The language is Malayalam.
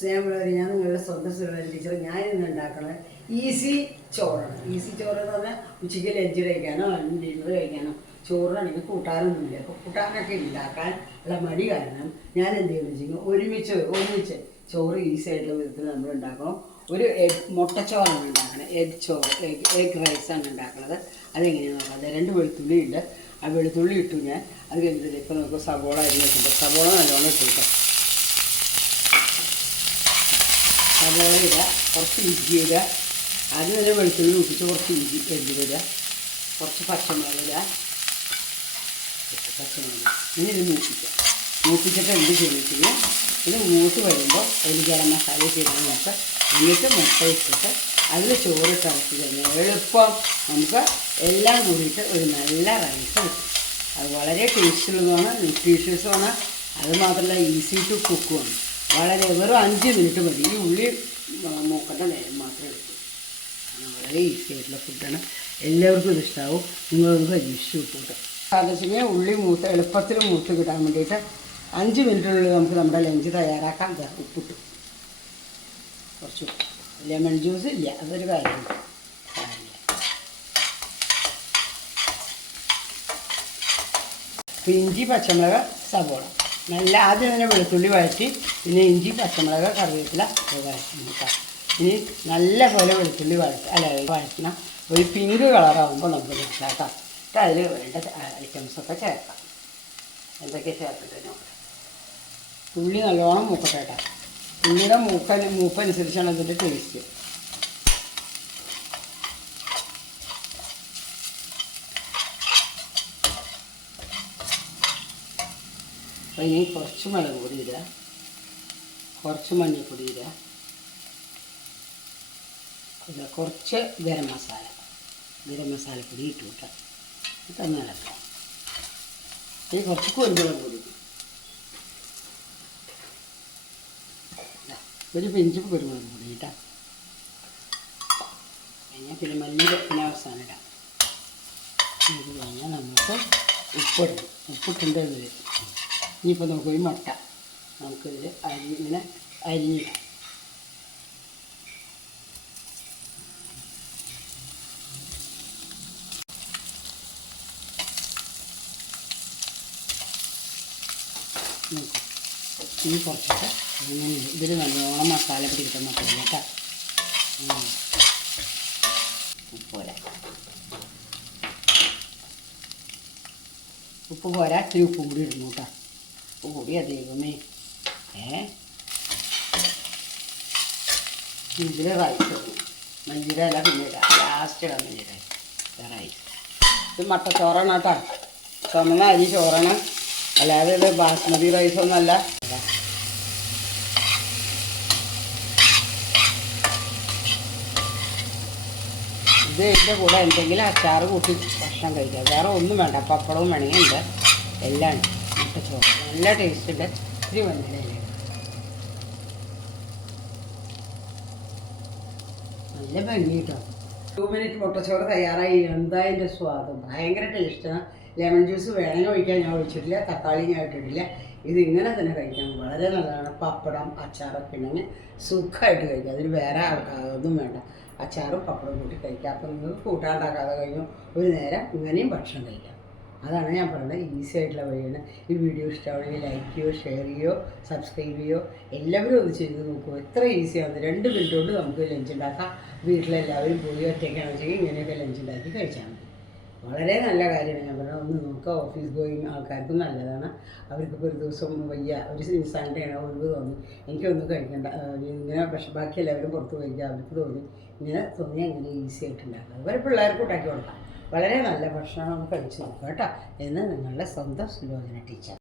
സ്നേഹമുള്ളവർ ഞാൻ നിങ്ങളുടെ സ്വന്തം ടീച്ചർ ഞാൻ ഇന്ന് ഉണ്ടാക്കണത് ഈസി ചോറാണ്. ഈസി ചോറ് എന്ന് പറഞ്ഞാൽ ഉച്ചയ്ക്ക് ലഞ്ച് കഴിക്കാനോ ഡിന്നർ കഴിക്കാനോ ചോറിനാണെങ്കിൽ കൂട്ടാനൊന്നുമില്ല. അപ്പോൾ കൂട്ടാനൊക്കെ ഉണ്ടാക്കാൻ ഉള്ള മടി കാരണം ഞാൻ എന്ത് ചെയ്യുന്നു വെച്ചാൽ ഒരുമിച്ച് ഒരുമിച്ച് ചോറ് ഈസി ആയിട്ടുള്ള വിധത്തിൽ നമ്മൾ ഉണ്ടാക്കണം ഒരു എഗ് മുട്ടച്ചോറാണ് ഉണ്ടാക്കുന്നത് എഗ് ചോറ് എഗ് എഗ് റൈസാണ് ഉണ്ടാക്കുന്നത് അതെങ്ങനെയാണെന്ന് നോക്കാം. രണ്ട് വെളുത്തുള്ളി ഉണ്ട്. ആ വെളുത്തുള്ളി ഇട്ടു ഞാൻ. അത് കഴിഞ്ഞിട്ട് ഇപ്പോൾ നമുക്ക് സവോള അരിഞ്ഞിട്ടുണ്ട് സവോള നല്ലോണം ഇട്ടു കേട്ടോ. സവോള ഇടുക കുറച്ച് ഇഞ്ചി ഇടുക ആദ്യം നല്ല വെളുത്തുള്ളി കൂട്ടിച്ച് കുറച്ച് ഇഞ്ചി എരിഞ്ഞിടുക കുറച്ച് പച്ചമുളക് ഇടുക പച്ചമുളക് ഇനി ഇത് മൂപ്പിക്കുക മൂപ്പിച്ചിട്ട് എന്ത് ചെയ്യുന്നത് ഇത് മൂത്ത് വരുമ്പോൾ അതിൽ ഗരം മസാല ചെയ്യണം നമുക്ക് എന്നിട്ട് മുട്ട ഇട്ടിട്ട് അതിൽ ചോറ് ഇറക്കി കഴിഞ്ഞാൽ എളുപ്പം. നമുക്ക് എല്ലാം കൂടിയിട്ട് ഒരു നല്ല റൈസ് കിട്ടും. അത് വളരെ ടേസ്റ്റുള്ളതുമാണ് ന്യൂട്രീഷ്യസുമാണ്. അത് മാത്രമല്ല ഈസി ടു കുക്കുമാണ് വളരെ വെറും അഞ്ച് മിനിറ്റ് മതി. ഈ ഉള്ളി മൂക്കേണ്ട നേരം മാത്രമേ എടുക്കൂ. വളരെ ഈസി ആയിട്ടുള്ള ഫുഡാണ് എല്ലാവർക്കും ഇത് ഇഷ്ടമാവും നിങ്ങളൊന്ന് പരീക്ഷിച്ച് കിട്ടും കാരണം ഉള്ളി മൂത്ത് എളുപ്പത്തിൽ മൂത്ത് കിട്ടാൻ വേണ്ടിയിട്ട് അഞ്ച് മിനിറ്റിനുള്ളിൽ നമുക്ക് നമ്മുടെ ലഞ്ച് തയ്യാറാക്കാം. ഉപ്പിട്ടു. കുറച്ച് ലെമൺ ജ്യൂസ് ഇല്ല. അതൊരു കാര്യമില്ല. ഇഞ്ചി പച്ചമുളക് സവോള. നല്ല ആദ്യം തന്നെ വെളുത്തുള്ളി വഴറ്റി പിന്നെ ഇഞ്ചി പച്ചമുളക് കറിവേപ്പില വഴറ്റി നോക്കാം ഇനി നല്ല പോലെ വെളുത്തുള്ളി വഴറ്റി അല്ല വഴറ്റണം. ഒരു പിങ്ക് കളറാകുമ്പോൾ നമുക്ക് മനസ്സിലാക്കാം എന്നിട്ട് അതിൽ വേണ്ട ഐറ്റംസൊക്കെ ചേർക്കാം. എന്തൊക്കെ ചേർത്തിട്ട് നോക്കാം ഉള്ളി നല്ലോണം മൂക്കട്ടെ കേട്ടോ ഉള്ളിയുടെ മൂക്കൻ മൂപ്പനുസരിച്ചാണ് അതിന്റെ ടേസ്റ്റ് അപ്പോൾ ഇനി കുറച്ച് മുളക് പൊടി ഇടുക. കുറച്ച് മഞ്ഞൾപ്പൊടി ഇടുക. പിന്നെ കുറച്ച് ഗരം മസാല. ഗരം മസാലപ്പൊടി ഇട്ട് വിട്ടാൽ തന്നെ ഇളക്കാം ഇനി കുറച്ച് കുരുമുളക് പൊടി ഒരു പിഞ്ച് കുരുമുളക് പൊടി ഇട്ടാ. കഴിഞ്ഞാൽ പിന്നെ മല്ലി പിന്നെ അവസാനം ഇടാം. ഇത് കഴിഞ്ഞാൽ നമുക്ക് ഉപ്പിടും ഉപ്പിട്ടുണ്ട് ഇതിൽ ഇനിയിപ്പോൾ നമുക്ക് ഒരു മട്ട. നമുക്കിതിൽ അരി ഇങ്ങനെ അരിഞ്ഞിടാം. ഇനി കുറച്ചിട്ട് അങ്ങനെ ഇതിൽ നല്ലോണം മസാല പിടിക്കാൻ മസാല കേട്ടോ പോരാ. ഉപ്പ് പോരാ. ഇത്തിരി ഉപ്പും കൂടി ഇടുന്നു കേട്ടോ. ഉപ്പ് കൂടി ദൈവമേ ഏ? ഇതിൽ റൈസ് മഞ്ഞയുടെ ഇല പിന്നെ ഇടാം. ലാസ്റ്റ് ഇടാം ഇല റൈസ് ഇത് മട്ടച്ചോറാണ് കേട്ടോ. ചുമന്ന അരി ചോറാണ്. അല്ലാതെ ഇത് ബാസ്മതി റൈസ് ഒന്നല്ല ഇത് ഇതിന്റെ കൂടെ എന്തെങ്കിലും അച്ചാറ് കൂട്ടി ഭക്ഷണം കഴിക്കാം. വേറെ ഒന്നും വേണ്ട. പപ്പടവും വേണമെങ്കിൽ ഉണ്ട്. എല്ലാം ഉണ്ട്. മുട്ടച്ചോറ് നല്ല ടേസ്റ്റ് ഉണ്ട് ഇത്തിരി വന്നില്ലേ നല്ല ഭംഗി കേട്ടോ. ടു മിനിറ്റ് മുട്ടച്ചോറ് തയ്യാറായി. എന്താ എന്റെ സ്വാദം? ഭയങ്കര ടേസ്റ്റാണ് ലെമൺ ജ്യൂസ് വേണമെങ്കിൽ ഒഴിക്കാൻ ഞാൻ ഒഴിച്ചിട്ടില്ല. തക്കാളി ഞാൻ ഇട്ടിട്ടില്ല. ഇത് ഇങ്ങനെ തന്നെ കഴിക്കാൻ വളരെ നല്ലതാണ്. പപ്പടം അച്ചാറൊക്കെ ഉണ്ടെങ്കിൽ സുഖമായിട്ട് കഴിക്കാം. അതിന് വേറെ ആൾക്കാരൊന്നും വേണ്ട. അച്ചാറും പപ്പടവും കൂട്ടി കഴിക്കാം. അപ്പം നിങ്ങൾക്ക് കൂട്ടാണ്ടാക്കാതെ കഴിഞ്ഞു. ഒരു നേരം ഇങ്ങനെയും ഭക്ഷണം കഴിക്കാം. അതാണ് ഞാൻ പറയുന്നത് ഈസി ആയിട്ടുള്ള വഴിയാണ്. ഈ വീഡിയോ ഇഷ്ടമാണെങ്കിൽ ലൈക്ക് ചെയ്യോ ഷെയർ ചെയ്യോ സബ്സ്ക്രൈബ് ചെയ്യോ എല്ലാവരും ഒന്ന് ചെയ്ത് നോക്കുമോ എത്ര ഈസിയാണ് രണ്ട് മിനിറ്റ് കൊണ്ട് നമുക്ക് ലഞ്ച് ഉണ്ടാക്കാം. വീട്ടിലെല്ലാവരും പോയി ഒറ്റയ്ക്കാണെന്ന് വെച്ചാൽ ഇങ്ങനെയൊക്കെ ലഞ്ച് ഉണ്ടാക്കി കഴിച്ചാൽ വളരെ നല്ല കാര്യമാണ്. ഞാൻ പറഞ്ഞത് ഒന്ന് നോക്കുക ഓഫീസ് ഗോയിങ് ആൾക്കാർക്കും നല്ലതാണ്. അവർക്കിപ്പോൾ ഒരു ദിവസം വയ്യ ഒരു സൺഡേയാണ് ഒഴിവ് തോന്നി. എനിക്കൊന്നും കഴിക്കണ്ട. ഇങ്ങനെ പക്ഷെ ബാക്കി എല്ലാവരും പുറത്ത് പോയിക്കുക അവർക്ക് തോന്നി. ഇങ്ങനെ തോന്നി അങ്ങനെ ഈസി ആയിട്ട് ഉണ്ടാക്കുക അതുപോലെ പിള്ളേർക്ക് ഉണ്ടാക്കി കൊടുക്കാം. വളരെ നല്ല ഭക്ഷണം കഴിച്ചു നോക്കുക കേട്ടോ. എന്ന് നിങ്ങളുടെ സ്വന്തം സുലോചന ടീച്ചർ